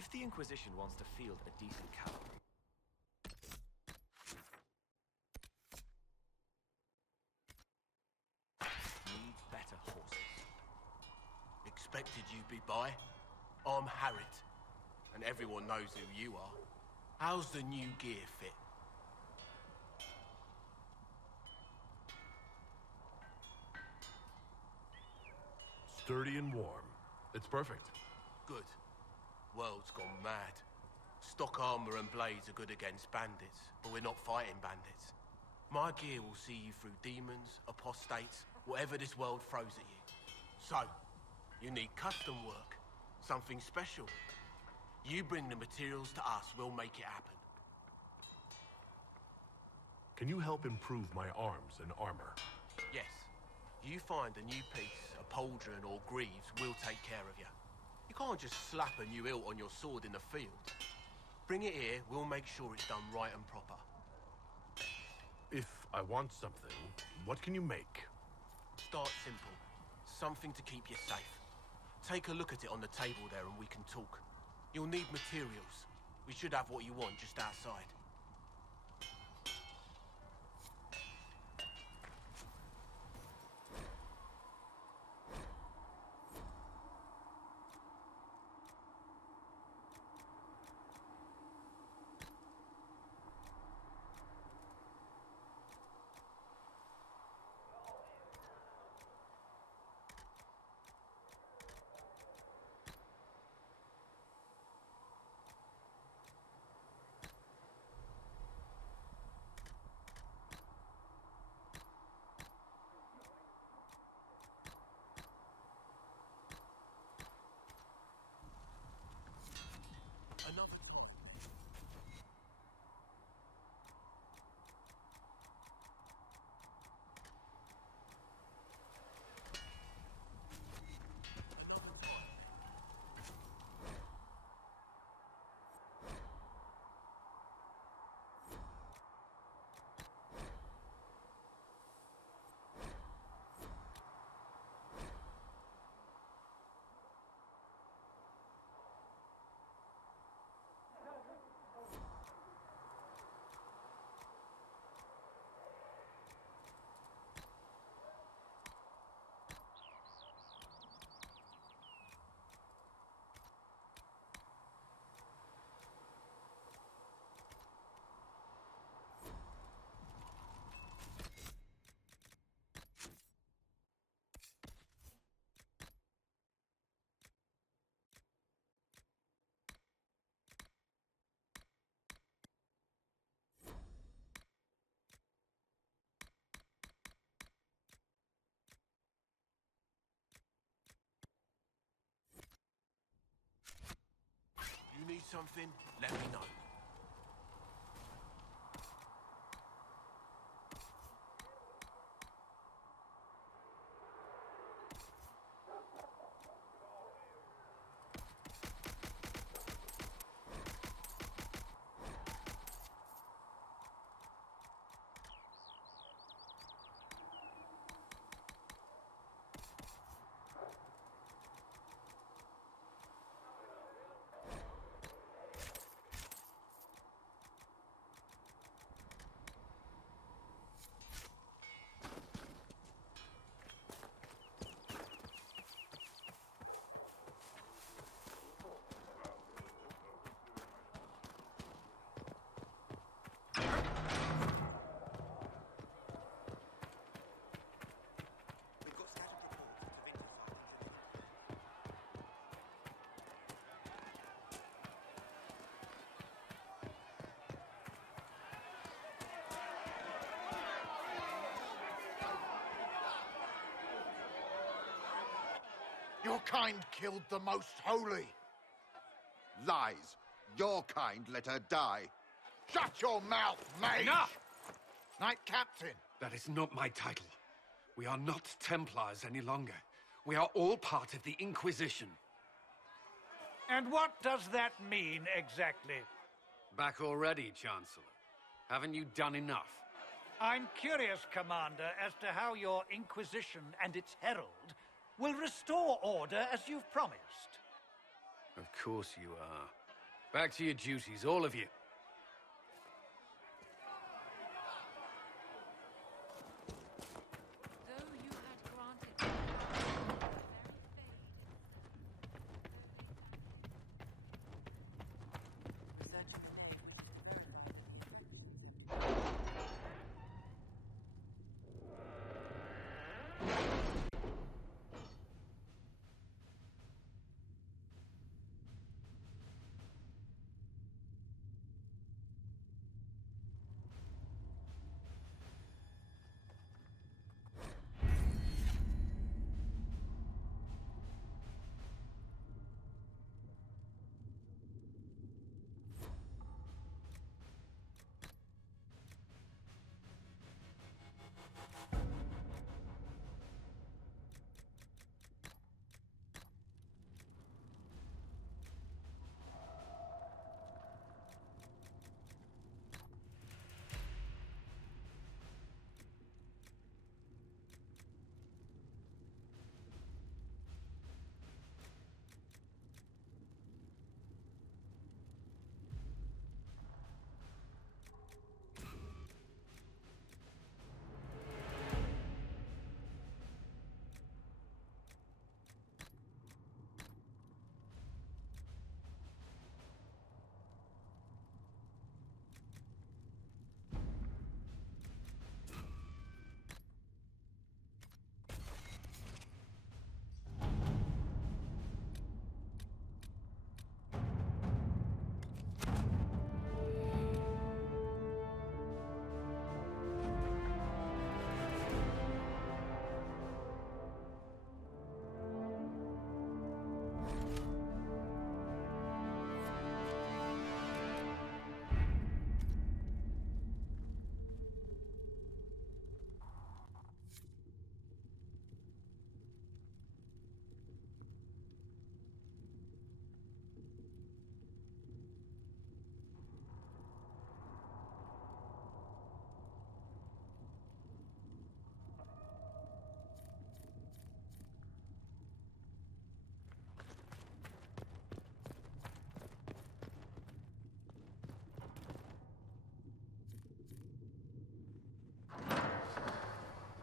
If the Inquisition wants to field a decent cavalry... need better horses. Expected you'd be by. I'm Herald, and everyone knows who you are. How's the new gear fit? Sturdy and warm. It's perfect. Good. World's gone mad. Stock armor and blades are good against bandits, but we're not fighting bandits. My gear will see you through demons, apostates, whatever this world throws at you. So, you need custom work. Something special. You bring the materials to us, we'll make it happen. Can you help improve my arms and armor? Yes. You find a new piece, a pauldron or greaves, we'll take care of you. You can't just slap a new hilt on your sword in the field. Bring it here, we'll make sure it's done right and proper. If I want something, what can you make? Start simple. Something to keep you safe. Take a look at it on the table there and we can talk. You'll need materials. We should have what you want just outside. Enough. You need something? Let me know. Your kind killed the most holy. Lies. Your kind let her die. Shut your mouth, mage! Enough! Knight Captain. That is not my title. We are not Templars any longer. We are all part of the Inquisition. And what does that mean, exactly? Back already, Chancellor. Haven't you done enough? I'm curious, Commander, as to how your Inquisition and its Herald will restore order as you've promised. Of course you are. Back to your duties, all of you. Though you had granted was that your name?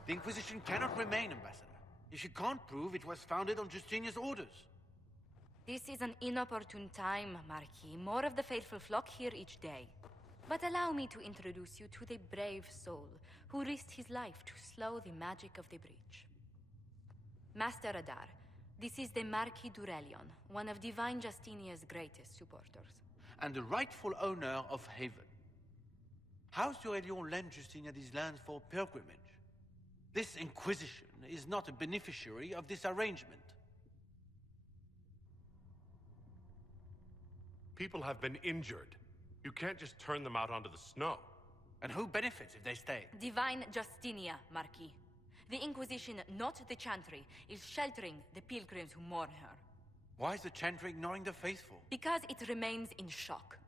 The Inquisition cannot remain, Ambassador, if you can't prove it was founded on Justinian's orders. This is an inopportune time, Marquis. More of the faithful flock here each day. But allow me to introduce you to the brave soul who risked his life to slow the magic of the breach. Master Adar, this is the Marquis d'Aurelion, one of Divine Justinia's greatest supporters. And the rightful owner of Haven. House d'Aurelion lent Justinia these lands for pilgrimage. This Inquisition is not a beneficiary of this arrangement. People have been injured. You can't just turn them out onto the snow. And who benefits if they stay? Divine Justinia, Marquis. The Inquisition, not the Chantry, is sheltering the pilgrims who mourn her. Why is the Chantry ignoring the faithful? Because it remains in shock.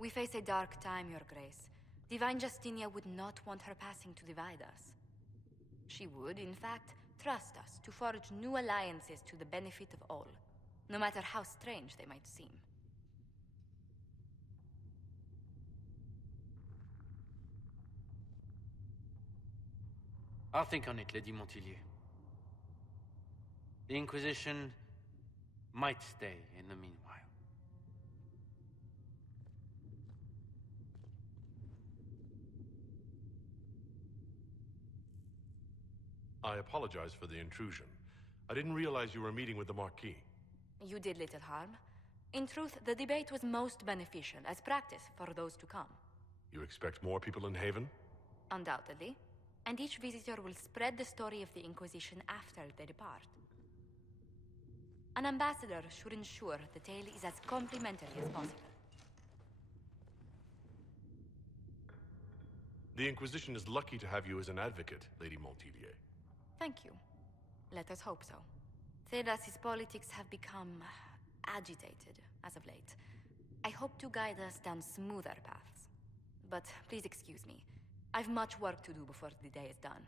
We face a dark time, Your Grace. Divine Justinia would not want her passing to divide us. She would, in fact, trust us to forge new alliances to the benefit of all, no matter how strange they might seem. I'll think on it, Lady Montillier. The Inquisition might stay in the meanwhile. I apologize for the intrusion. I didn't realize you were meeting with the Marquis. You did little harm. In truth, the debate was most beneficial as practice for those to come. You expect more people in Haven? Undoubtedly. And each visitor will spread the story of the Inquisition after they depart. An ambassador should ensure the tale is as complimentary as possible. The Inquisition is lucky to have you as an advocate, Lady Montillier. Thank you. Let us hope so. Thedas's politics have become agitated as of late. I hope to guide us down smoother paths. But please excuse me. I've much work to do before the day is done.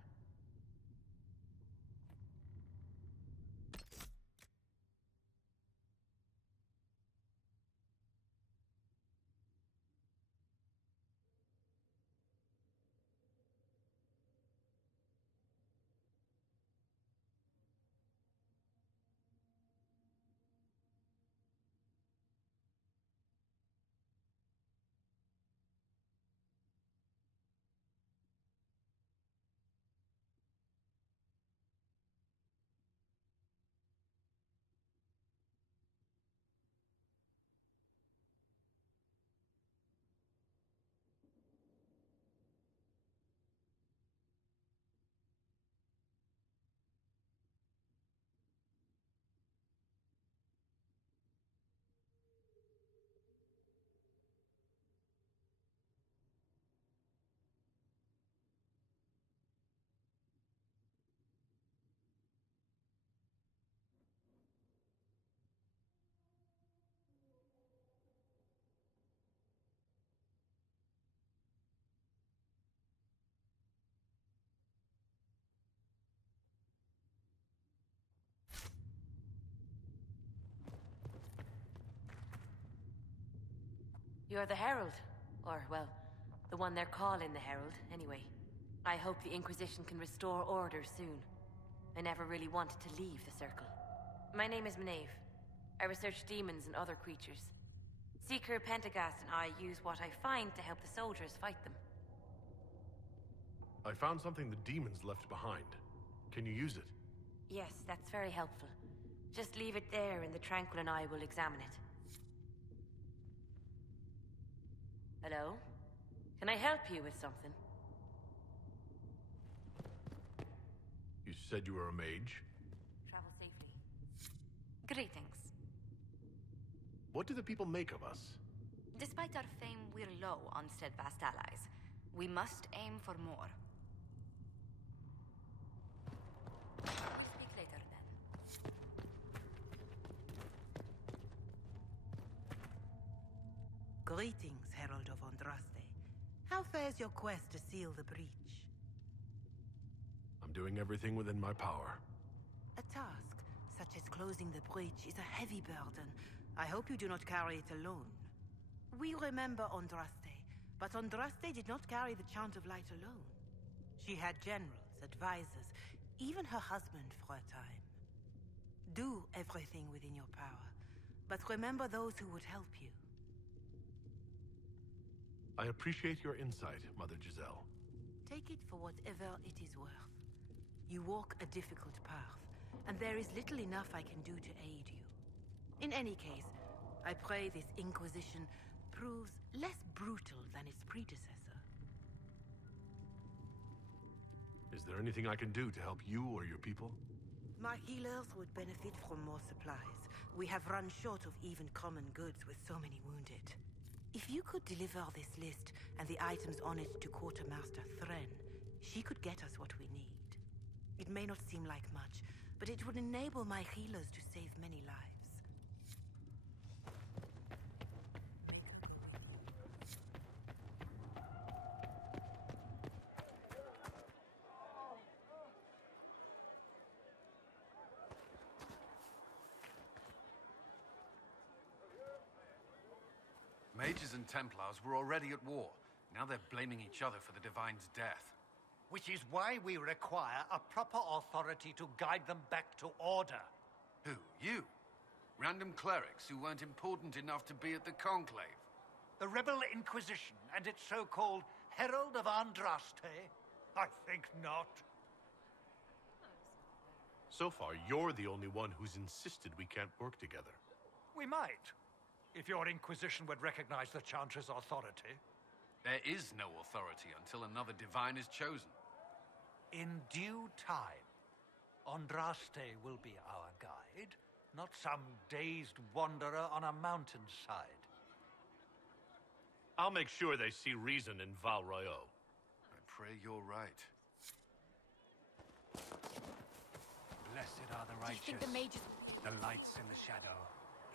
You're the Herald. Or, well, the one they're calling the Herald, anyway. I hope the Inquisition can restore order soon. I never really wanted to leave the Circle. My name is Maeve. I research demons and other creatures. Seeker Pentagast and I use what I find to help the soldiers fight them. I found something the demons left behind. Can you use it? Yes, that's very helpful. Just leave it there and the Tranquil and I will examine it. Hello? Can I help you with something? You said you were a mage? Travel safely. Greetings. What do the people make of us? Despite our fame, we're low on steadfast allies. We must aim for more. Speak later, then. Greetings, Herald of Andraste. How fares your quest to seal the breach? I'm doing everything within my power. A task, such as closing the breach, is a heavy burden. I hope you do not carry it alone. We remember Andraste, but Andraste did not carry the Chant of Light alone. She had generals, advisors, even her husband for a time. Do everything within your power, but remember those who would help you. I appreciate your insight, Mother Giselle. Take it for whatever it is worth. You walk a difficult path, and there is little enough I can do to aid you. In any case, I pray this Inquisition proves less brutal than its predecessor. Is there anything I can do to help you or your people? My healers would benefit from more supplies. We have run short of even common goods with so many wounded. If you could deliver this list and the items on it to Quartermaster Thren, she could get us what we need. It may not seem like much, but it would enable my healers to save many lives. Mages and Templars were already at war. Now they're blaming each other for the Divine's death. Which is why we require a proper authority to guide them back to order. Who? You? Random clerics who weren't important enough to be at the Conclave? The Rebel Inquisition and its so-called Herald of Andraste? I think not. So far, you're the only one who's insisted we can't work together. We might, if your Inquisition would recognize the Chantry's authority. There is no authority until another Divine is chosen. In due time, Andraste will be our guide, not some dazed wanderer on a mountainside. I'll make sure they see reason in Val Royeaux. I pray you're right. Blessed are the righteous. Do you think the mages... The lights in the shadow,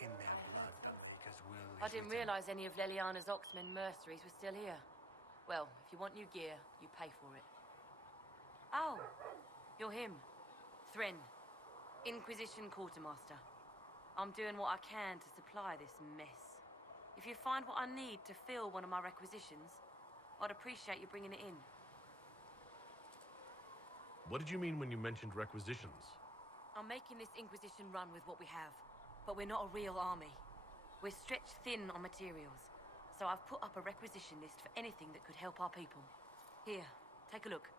in their blood, because will I is didn't written. realize any of Leliana's Oxmen mercenaries were still here. Well, if you want new gear, you pay for it. Oh, you're him. Thren, Inquisition Quartermaster. I'm doing what I can to supply this mess. If you find what I need to fill one of my requisitions, I'd appreciate you bringing it in. What did you mean when you mentioned requisitions? I'm making this Inquisition run with what we have, but we're not a real army. We're stretched thin on materials, so I've put up a requisition list for anything that could help our people. Here, take a look.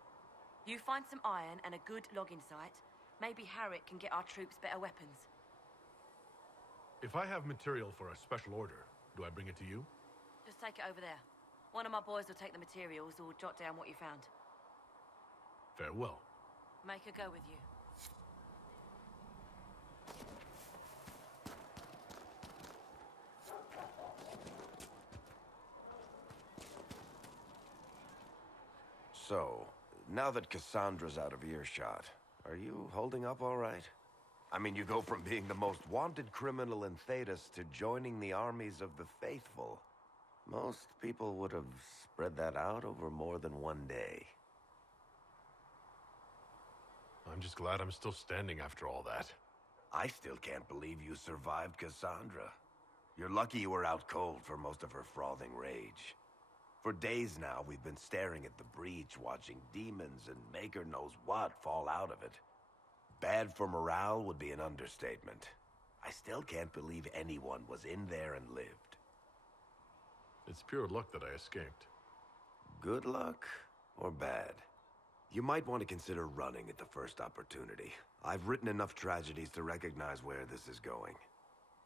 You find some iron and a good logging site, maybe Harriet can get our troops better weapons. If I have material for a special order, do I bring it to you? Just take it over there. One of my boys will take the materials or jot down what you found. Farewell. Make her go with you. So, now that Cassandra's out of earshot, are you holding up all right? I mean, you go from being the most wanted criminal in Thedas to joining the armies of the faithful. Most people would have spread that out over more than one day. I'm just glad I'm still standing after all that. I still can't believe you survived Cassandra. You're lucky you were out cold for most of her frothing rage. For days now, we've been staring at the breach, watching demons and maker knows what fall out of it. Bad for morale would be an understatement. I still can't believe anyone was in there and lived. It's pure luck that I escaped. Good luck or bad? You might want to consider running at the first opportunity. I've written enough tragedies to recognize where this is going.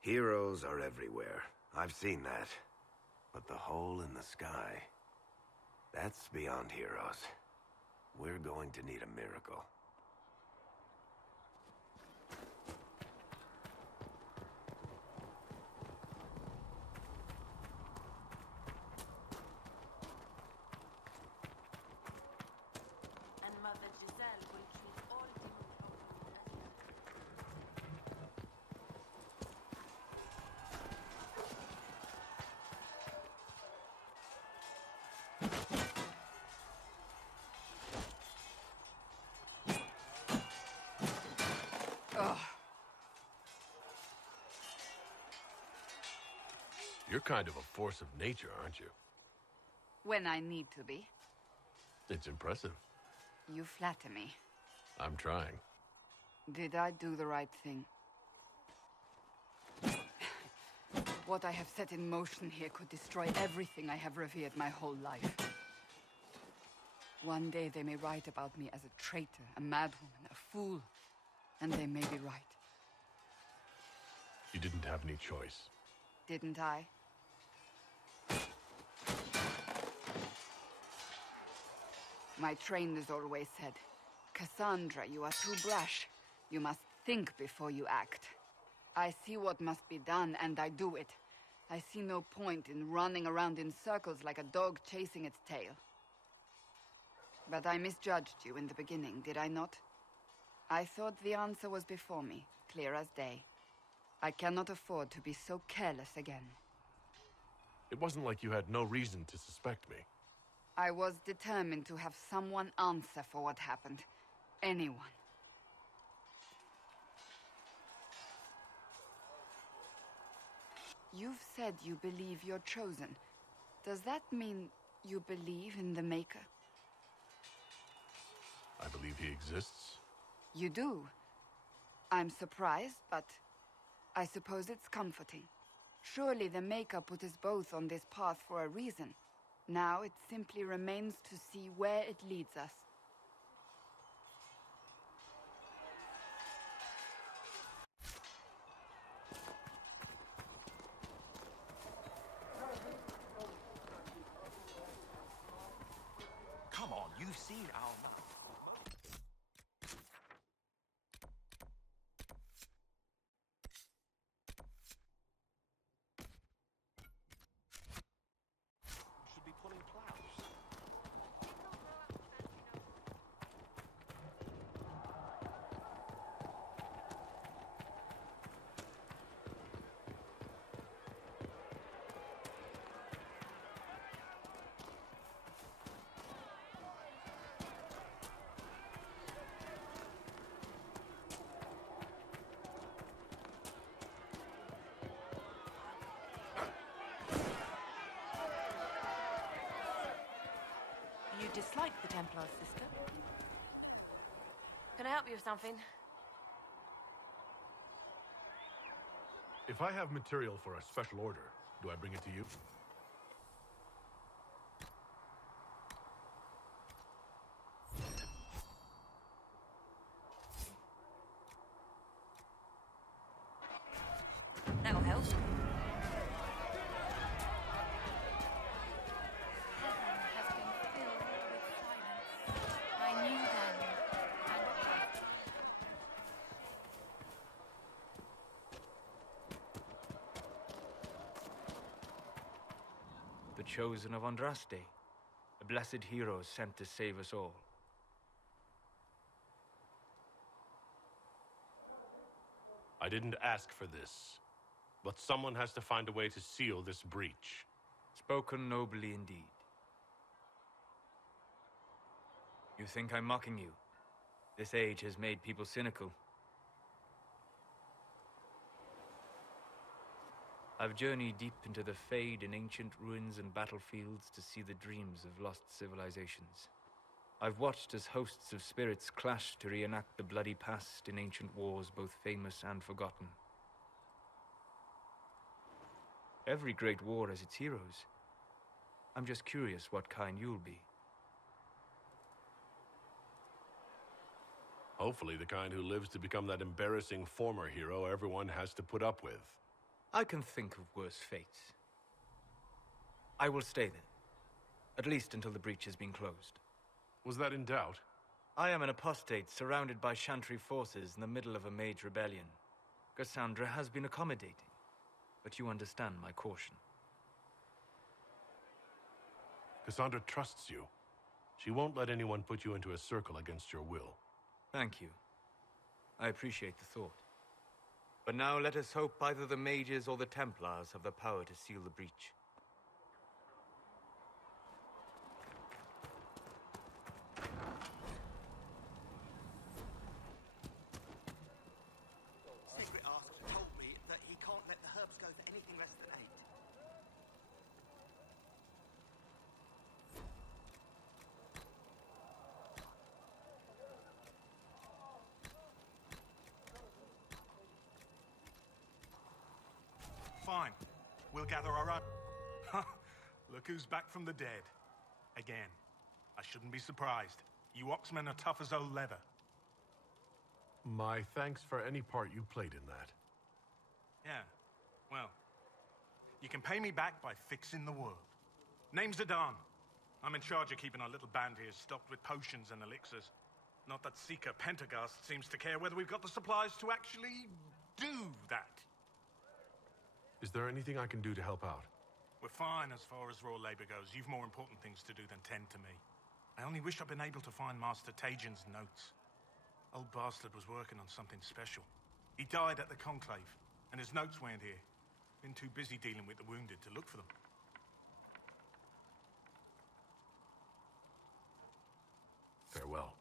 Heroes are everywhere. I've seen that. But the hole in the sky, that's beyond heroes. We're going to need a miracle. And Mother Giselle will treat all You're kind of a force of nature, aren't you? When I need to be. It's impressive. You flatter me. I'm trying. Did I do the right thing? What I have set in motion here could destroy everything I have revered my whole life. One day they may write about me as a traitor, a madwoman, a fool. And they may be right. You didn't have any choice. Didn't I? My trainers always said, Cassandra, you are too brash. You must think before you act. I see what must be done, and I do it. I see no point in running around in circles like a dog chasing its tail. But I misjudged you in the beginning, did I not? I thought the answer was before me, clear as day. I cannot afford to be so careless again. It wasn't like you had no reason to suspect me. I was determined to have someone answer for what happened. Anyone. You've said you believe you're chosen. Does that mean you believe in the Maker? I believe he exists. You do. I'm surprised, but I suppose it's comforting. Surely the Maker put us both on this path for a reason. Now it simply remains to see where it leads us. Come on, you've seen our map. Should be pulling plows. You dislike the Templars, sister? Can I help you with something? If I have material for a special order, do I bring it to you? That'll help. I knew then. The chosen of Andraste, a blessed hero sent to save us all. I didn't ask for this, but someone has to find a way to seal this breach. Spoken nobly indeed. You think I'm mocking you? This age has made people cynical. I've journeyed deep into the Fade in ancient ruins and battlefields to see the dreams of lost civilizations. I've watched as hosts of spirits clash to reenact the bloody past in ancient wars, both famous and forgotten. Every great war has its heroes. I'm just curious what kind you'll be. Hopefully the kind who lives to become that embarrassing former hero everyone has to put up with. I can think of worse fates. I will stay then. At least until the breach has been closed. Was that in doubt? I am an apostate surrounded by Chantry forces in the middle of a mage rebellion. Cassandra has been accommodating, but you understand my caution. Cassandra trusts you. She won't let anyone put you into a circle against your will. Thank you. I appreciate the thought. But now let us hope either the mages or the Templars have the power to seal the breach. Secret Asker told me that he can't let the herbs go for anything less than 8. Fine. We'll gather our own. Look who's back from the dead. Again. I shouldn't be surprised. You Oxmen are tough as old leather. My thanks for any part you played in that. Yeah. Well, you can pay me back by fixing the world. Name's Adan. I'm in charge of keeping our little band here stocked with potions and elixirs. Not that Seeker Pentagast seems to care whether we've got the supplies to actually do that. Is there anything I can do to help out? We're fine as far as raw labor goes. You've more important things to do than tend to me. I only wish I'd been able to find Master Tajin's notes. Old bastard was working on something special. He died at the Conclave, and his notes weren't here. Been too busy dealing with the wounded to look for them. Farewell.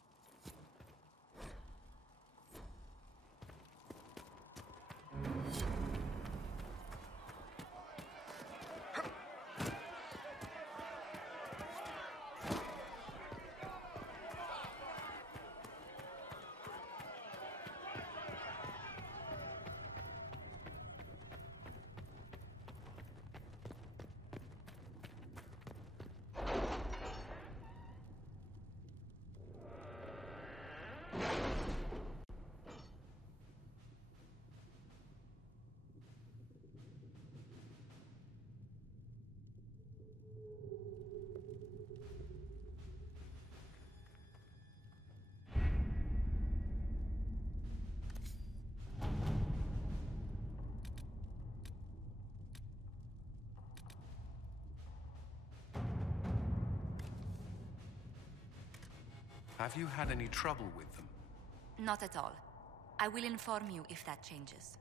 Have you had any trouble with them? Not at all. I will inform you if that changes.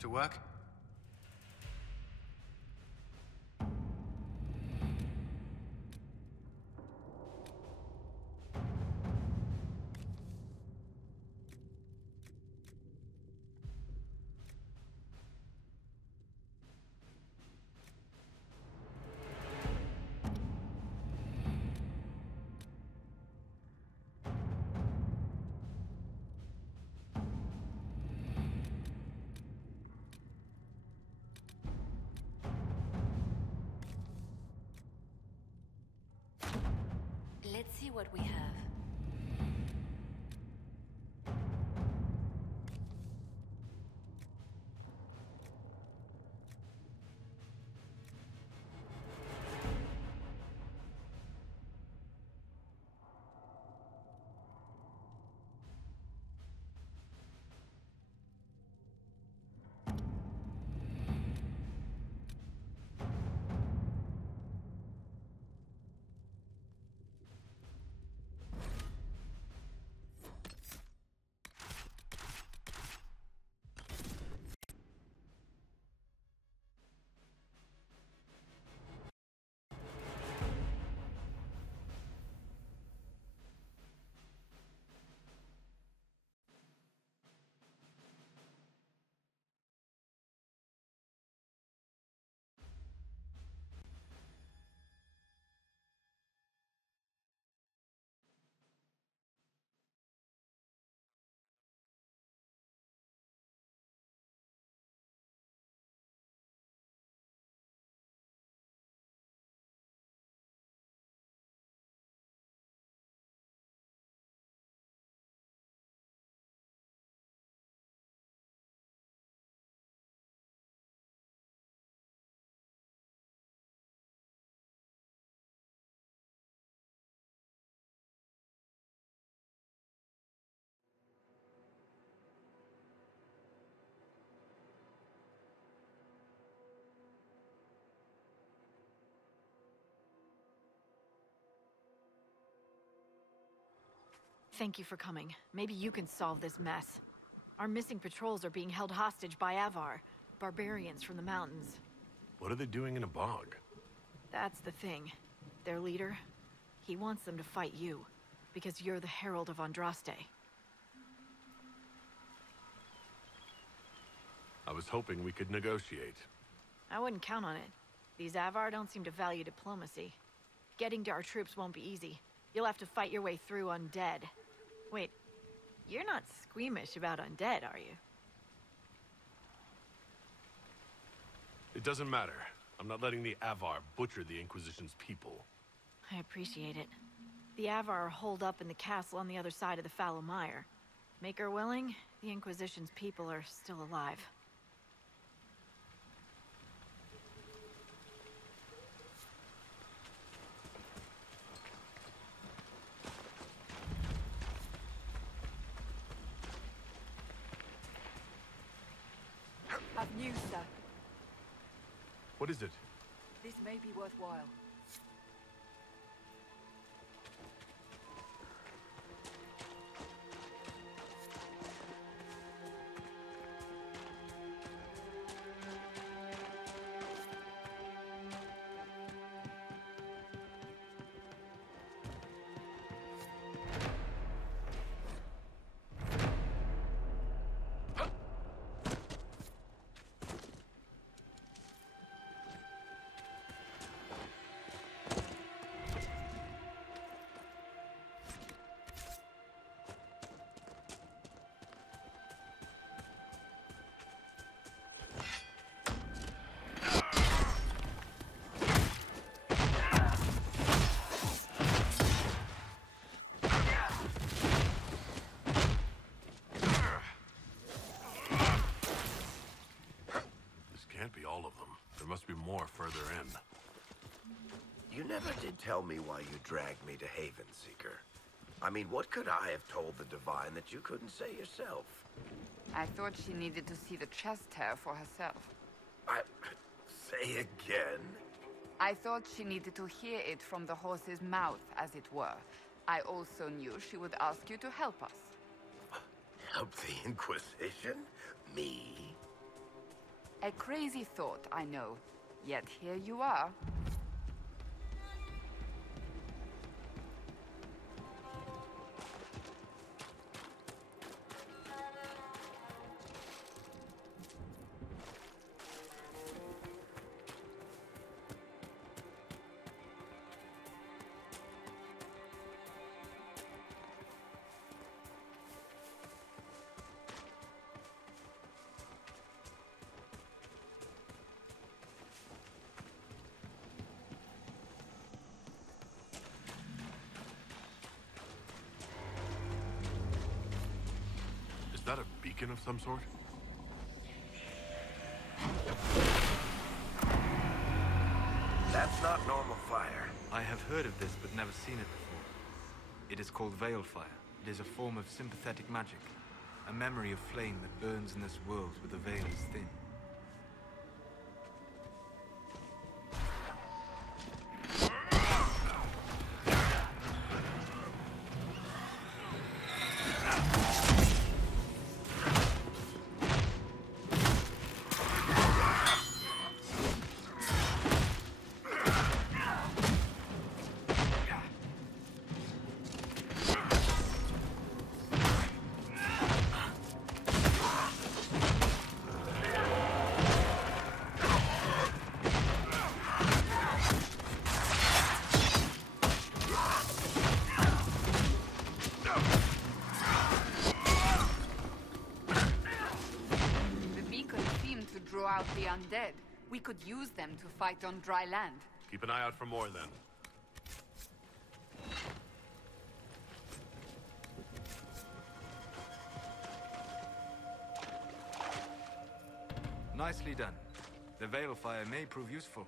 To work? Let's see what we have. Thank you for coming. Maybe you can solve this mess. Our missing patrols are being held hostage by Avar, barbarians from the mountains. What are they doing in a bog? That's the thing. Their leader, he wants them to fight you, because you're the Herald of Andraste. I was hoping we could negotiate. I wouldn't count on it. These Avar don't seem to value diplomacy. Getting to our troops won't be easy. You'll have to fight your way through undead. Wait, you're not squeamish about undead, are you? It doesn't matter. I'm not letting the Avar butcher the Inquisition's people. I appreciate it. The Avar are holed up in the castle on the other side of the fallow mire. Make her willing, the Inquisition's people are still alive. Have news, sir. What is it? This may be worthwhile. Must be more further in. You never did tell me why you dragged me to Haven, Seeker. I mean, what could I have told the Divine that you couldn't say yourself? I thought she needed to see the chest hair for herself. Say again? I thought she needed to hear it from the horse's mouth, as it were. I also knew she would ask you to help us. Help the Inquisition? Me? A crazy thought, I know. Yet here you are. Is that a beacon of some sort? That's not normal fire. I have heard of this, but never seen it before. It is called Veil Fire. It is a form of sympathetic magic. A memory of flame that burns in this world where the veil is thin. Out the undead. We could use them to fight on dry land. Keep an eye out for more, then. Nicely done. The Veil Fire may prove useful.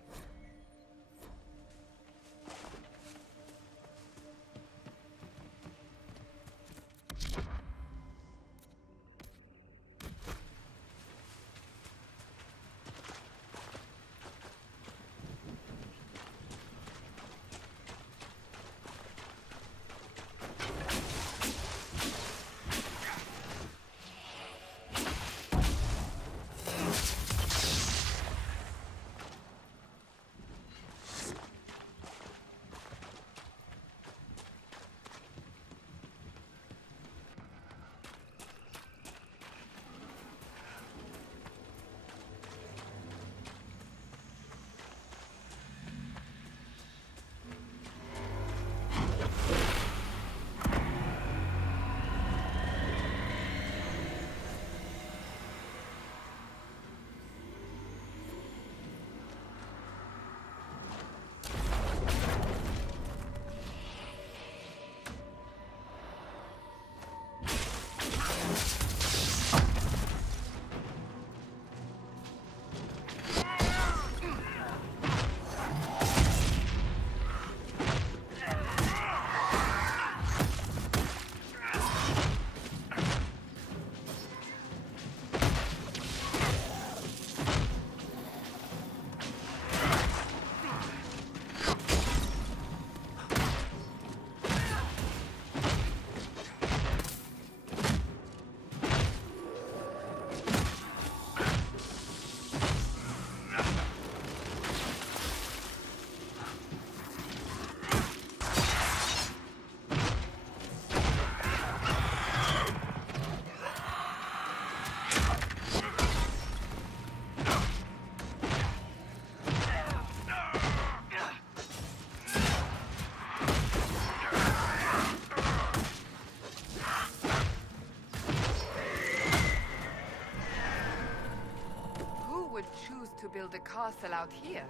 would choose to build a castle out here.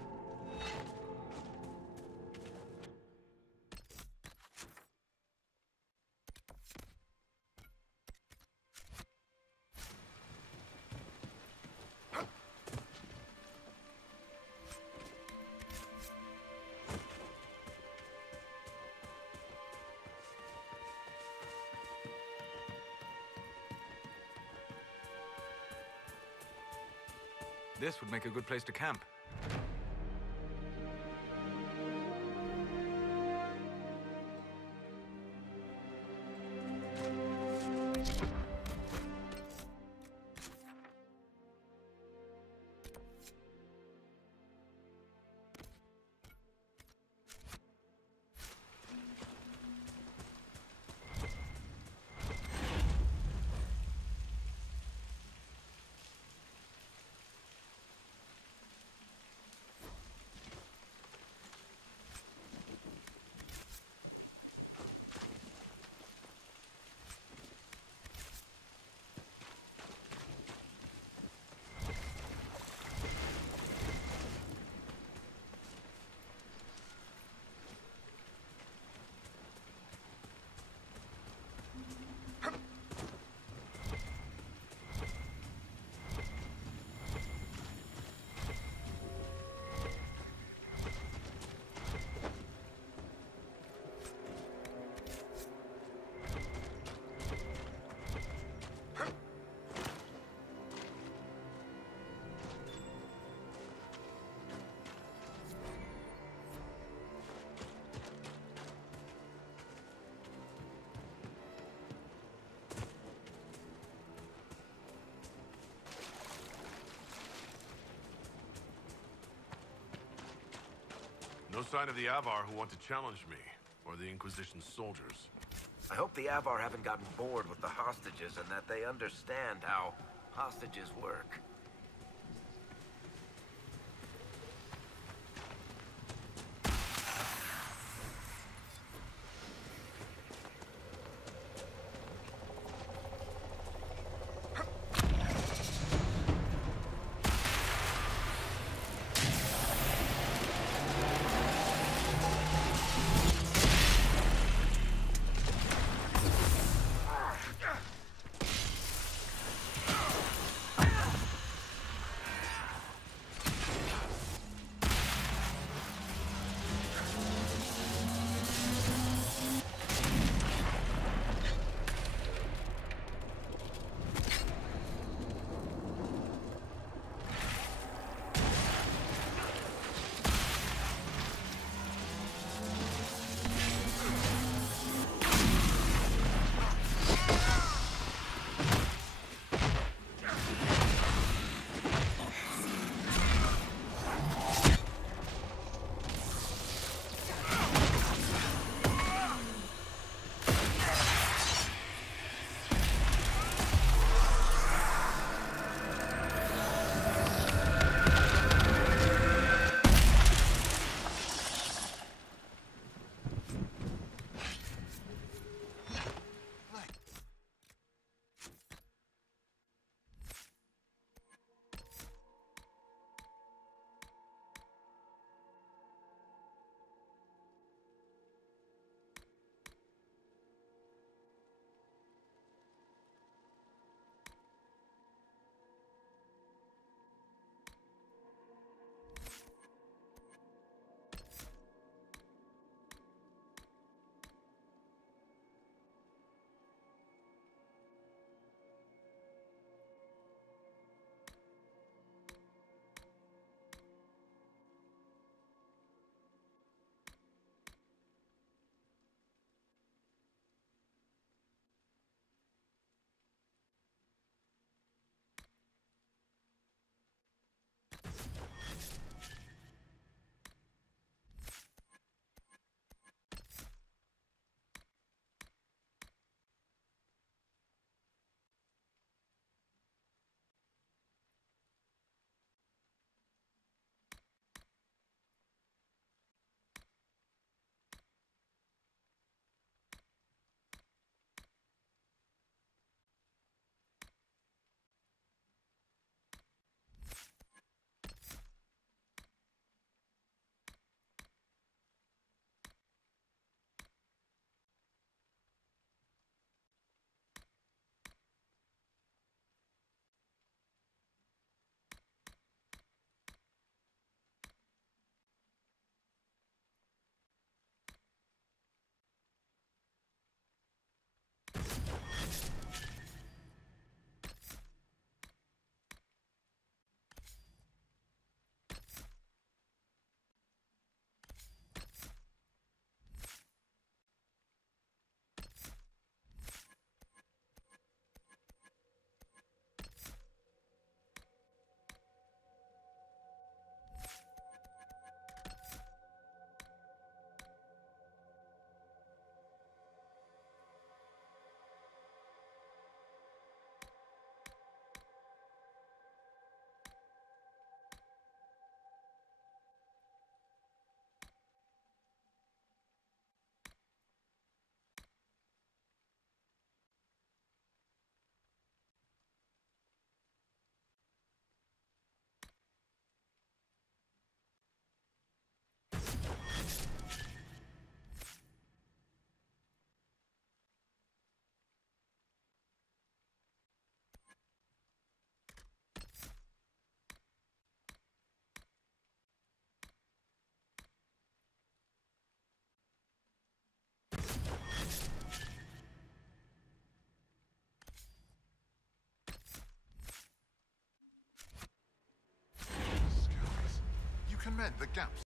This would make a good place to camp. No sign of the Avar who want to challenge me, or the Inquisition's soldiers. I hope the Avar haven't gotten bored with the hostages and that they understand how hostages work. can mend the gaps